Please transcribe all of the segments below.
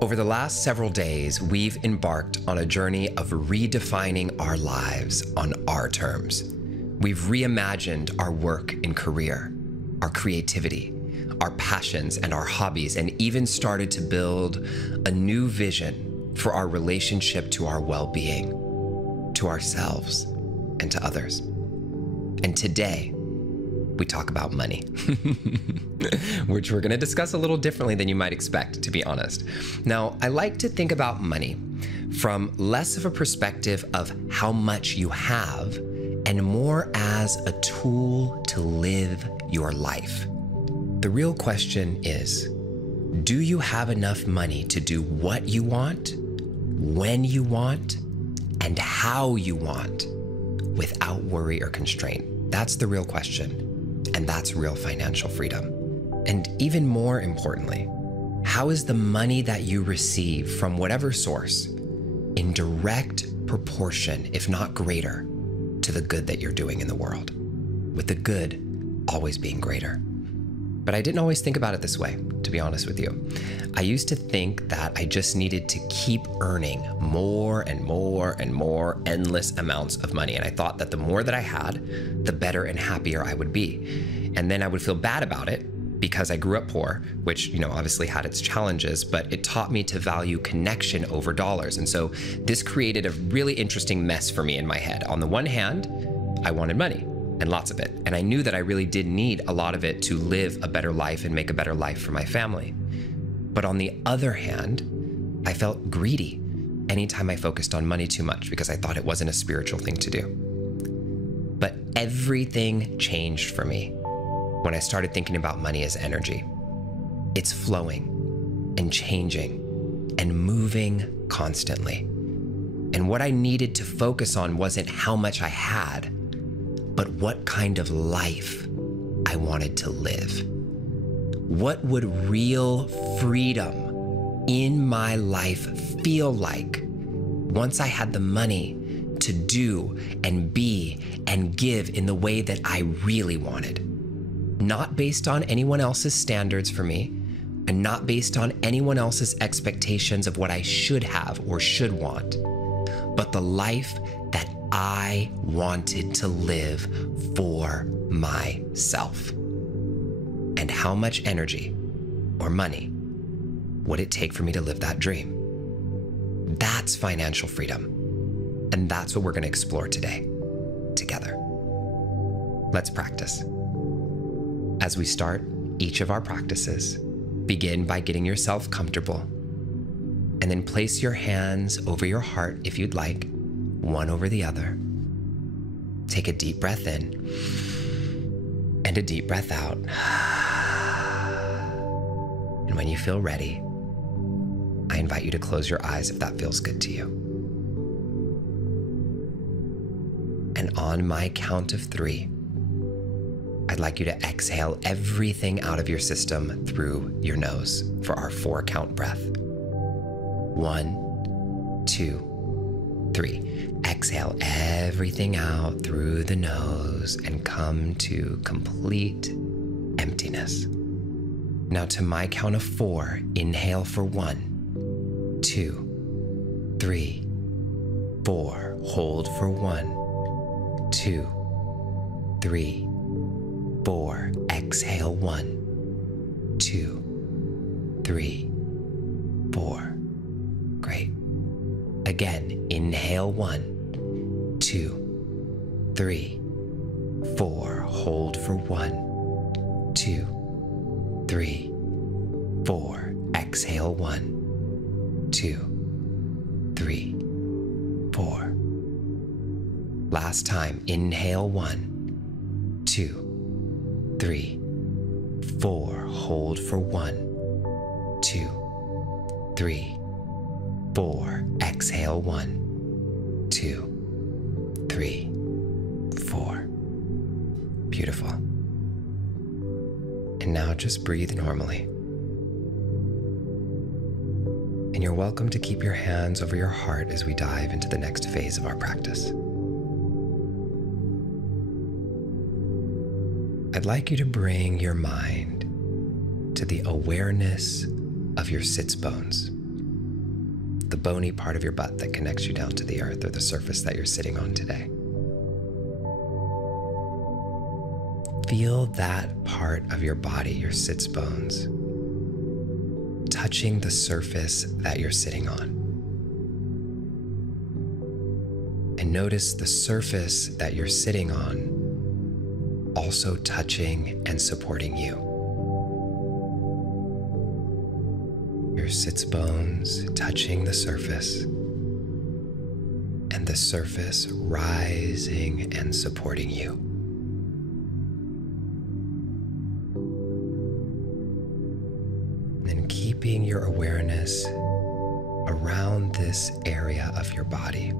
Over the last several days, we've embarked on a journey of redefining our lives on our terms. We've reimagined our work and career, our creativity, our passions and our hobbies, and even started to build a new vision for our relationship to our well-being, to ourselves, and to others. And today, we talk about money, which we're going to discuss a little differently than you might expect, to be honest. Now, I like to think about money from less of a perspective of how much you have and more as a tool to live your life. The real question is, do you have enough money to do what you want, when you want, and how you want, without worry or constraint? That's the real question. And that's real financial freedom. And even more importantly, how is the money that you receive from whatever source in direct proportion, if not greater, to the good that you're doing in the world, with the good always being greater? But I didn't always think about it this way, to be honest with you. I used to think that I just needed to keep earning more and more and more endless amounts of money. And I thought that the more that I had, the better and happier I would be. And then I would feel bad about it because I grew up poor, which, obviously had its challenges, but it taught me to value connection over dollars. And so this created a really interesting mess for me in my head. On the one hand, I wanted money. And lots of it. And I knew that I really did need a lot of it to live a better life and make a better life for my family. But on the other hand, I felt greedy anytime I focused on money too much because I thought it wasn't a spiritual thing to do. But everything changed for me when I started thinking about money as energy. It's flowing and changing and moving constantly. And what I needed to focus on wasn't how much I had, but what kind of life I wanted to live. What would real freedom in my life feel like once I had the money to do and be and give in the way that I really wanted? Not based on anyone else's standards for me, and not based on anyone else's expectations of what I should have or should want, but the life that I wanted to live for myself. And how much energy or money would it take for me to live that dream? That's financial freedom. And that's what we're going to explore today, together. Let's practice. As we start each of our practices, begin by getting yourself comfortable, and then place your hands over your heart if you'd like, one over the other. Take a deep breath in and a deep breath out. And when you feel ready, I invite you to close your eyes if that feels good to you. And on my count of 3, I'd like you to exhale everything out of your system through your nose for our 4-count breath. 1, 2, 3. Exhale everything out through the nose and come to complete emptiness. Now to my count of 4, inhale for 1, 2, 3, 4. Hold for 1, 2, 3, 4. Exhale 1, 2, 3, 4. Great. Again, inhale 1, 2, 3, 4. Hold for 1, 2, 3, 4. Exhale 1, 2, 3, 4. Last time, inhale 1, 2, 3, 4. Hold for 1, 2, 3, 4. Exhale 1, 2, 3, 4. Beautiful. And now just breathe normally. And you're welcome to keep your hands over your heart as we dive into the next phase of our practice. I'd like you to bring your mind to the awareness of your sits bones, the bony part of your butt that connects you down to the earth or the surface that you're sitting on today. Feel that part of your body, your sits bones, touching the surface that you're sitting on. And notice the surface that you're sitting on also touching and supporting you. Your sits bones touching the surface, and the surface rising and supporting you. And keeping your awareness around this area of your body,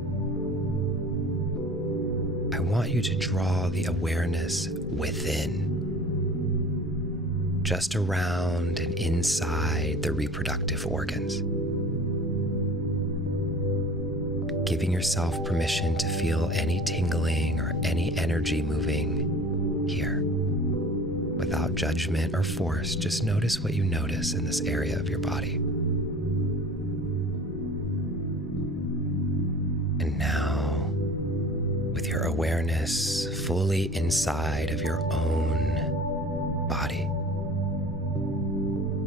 I want you to draw the awareness within, just around and inside the reproductive organs. Giving yourself permission to feel any tingling or any energy moving here. Without judgment or force, just notice what you notice in this area of your body. And now, with your awareness fully inside of your own body,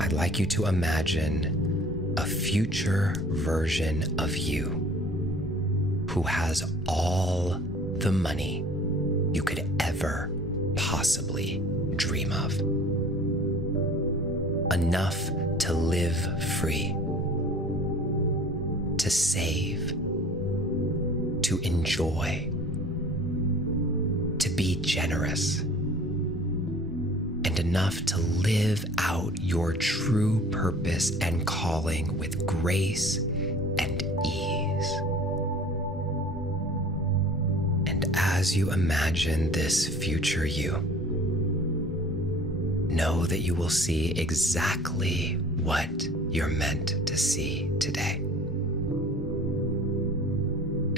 I'd like you to imagine a future version of you who has all the money you could ever possibly dream of. Enough to live free, to save, to enjoy, to be generous, and enough to live out your true purpose and calling with grace and ease. And as you imagine this future you, know that you will see exactly what you're meant to see today.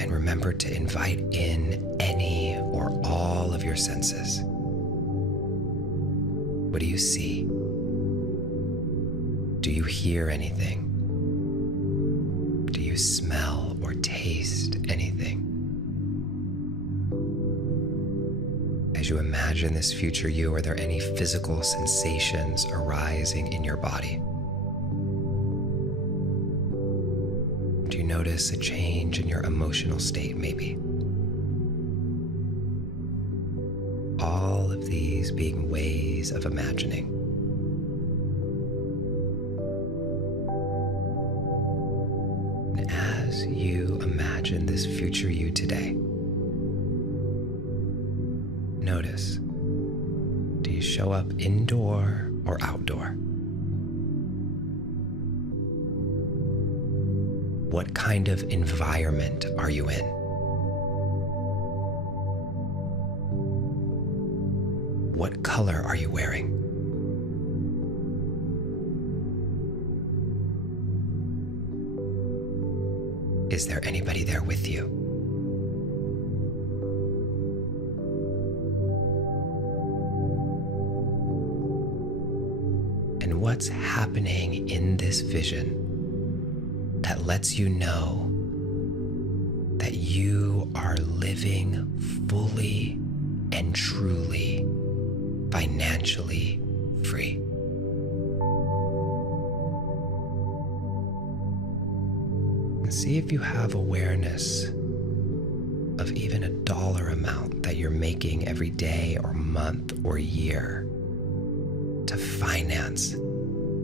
And remember to invite in any or all of your senses. What do you see? Do you hear anything? Do you smell or taste anything? As you imagine this future you, are there any physical sensations arising in your body? Do you notice a change in your emotional state, maybe? All of these being ways of imagining. And as you imagine this future you today, notice, do you show up indoor or outdoor? What kind of environment are you in? What color are you wearing? Is there anybody there with you? And what's happening in this vision that lets you know that you are living fully and truly financially free? And see if you have awareness of even a dollar amount that you're making every day or month or year to finance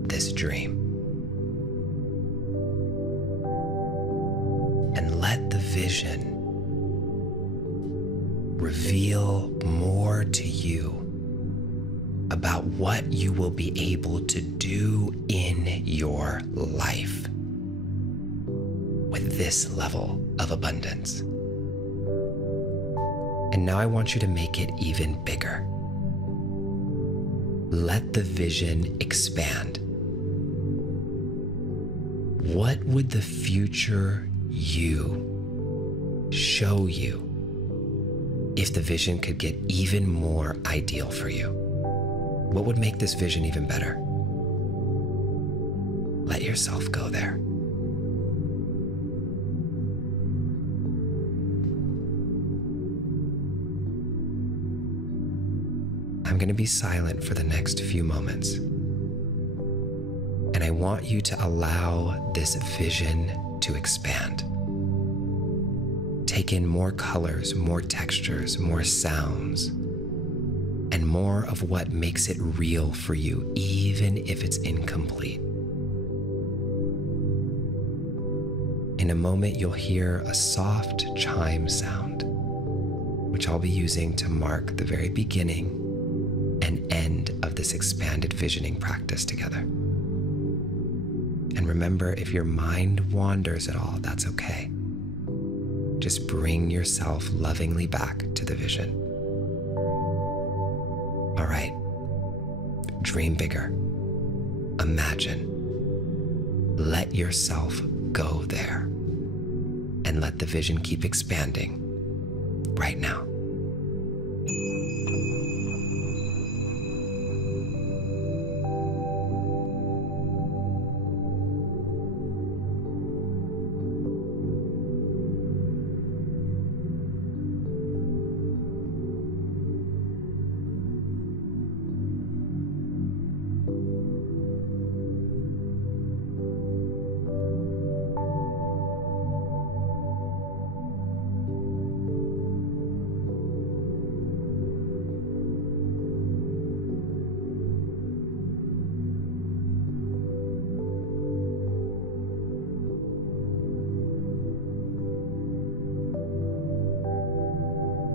this dream. And let the vision reveal more to you about what you will be able to do in your life with this level of abundance. And now I want you to make it even bigger. Let the vision expand. What would the future you show you if the vision could get even more ideal for you? What would make this vision even better? Let yourself go there. I'm going to be silent for the next few moments. And I want you to allow this vision to expand. Take in more colors, more textures, more sounds, and more of what makes it real for you, even if it's incomplete. In a moment, you'll hear a soft chime sound, which I'll be using to mark the very beginning and end of this expanded visioning practice together. And remember, if your mind wanders at all, that's okay. Just bring yourself lovingly back to the vision. All right, dream bigger. Imagine. Let yourself go there. And let the vision keep expanding right now.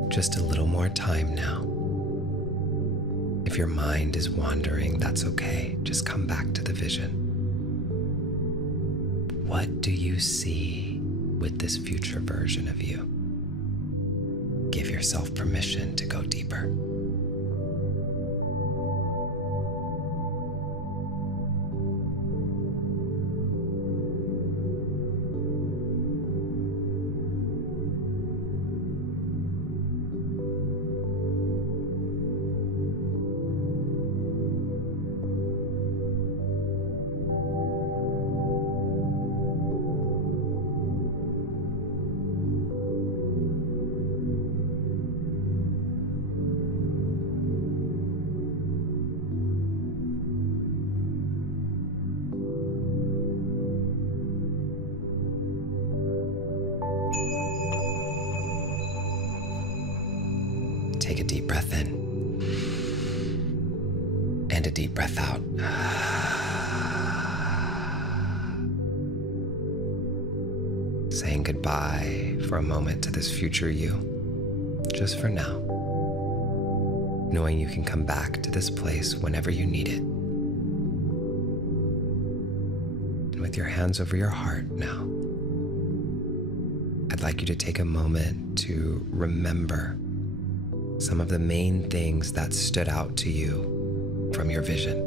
Just a little more time now. If your mind is wandering, that's okay. Just come back to the vision. What do you see with this future version of you? Give yourself permission to go deeper. Take a deep breath in and a deep breath out. Saying goodbye for a moment to this future you, just for now. Knowing you can come back to this place whenever you need it. And with your hands over your heart now, I'd like you to take a moment to remember some of the main things that stood out to you from your vision.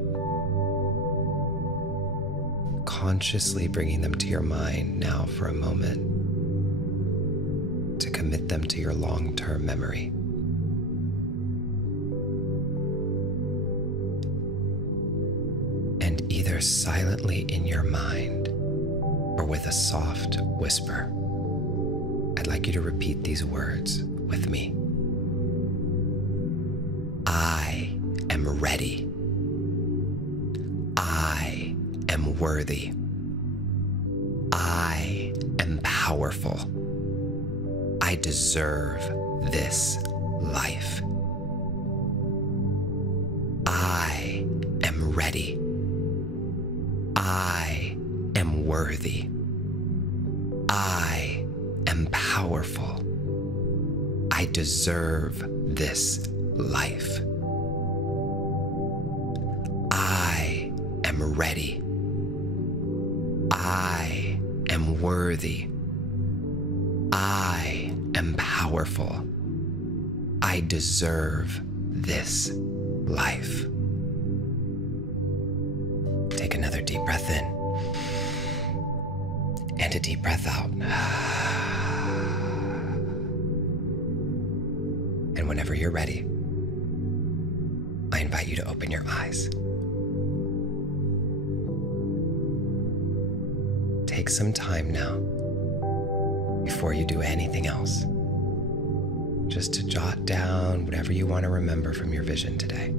Consciously bringing them to your mind now for a moment to commit them to your long-term memory. And either silently in your mind or with a soft whisper, I'd like you to repeat these words with me. I am ready. I am worthy. I am powerful. I deserve this life. I am ready. I am worthy. I am powerful. I deserve this life. I am ready. I am worthy. I am powerful. I deserve this life. Take another deep breath in and a deep breath out. And whenever you're ready, I invite you to open your eyes. Take some time now, before you do anything else, just to jot down whatever you want to remember from your vision today.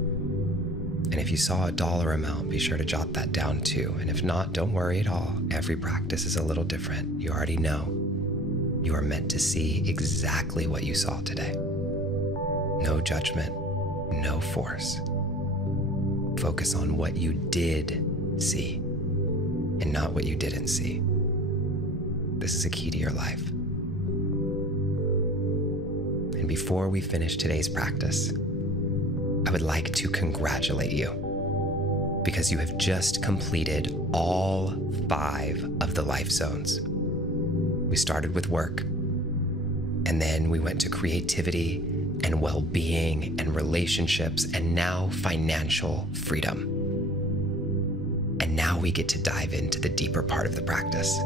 And if you saw a dollar amount, be sure to jot that down too. And if not, don't worry at all. Every practice is a little different. You already know. You are meant to see exactly what you saw today. No judgment, no force. Focus on what you did see and not what you didn't see. This is a key to your life. And before we finish today's practice, I would like to congratulate you because you have just completed all 5 of the life zones. We started with work, and then we went to creativity and well-being and relationships, and now financial freedom. And now we get to dive into the deeper part of the practice,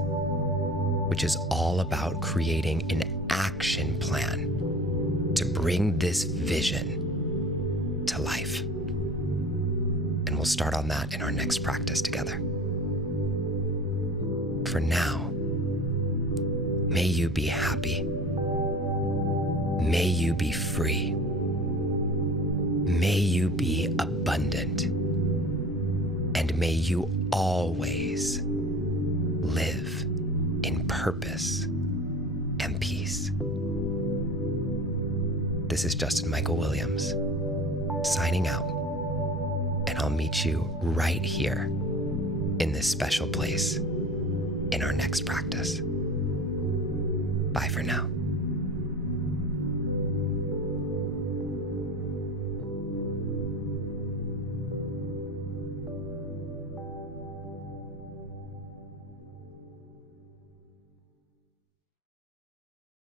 which is all about creating an action plan to bring this vision to life. And we'll start on that in our next practice together. For now, may you be happy. May you be free. May you be abundant. And may you always live in purpose and peace. This is Justin Micheal Williams, signing out, and I'll meet you right here in this special place in our next practice. Bye for now.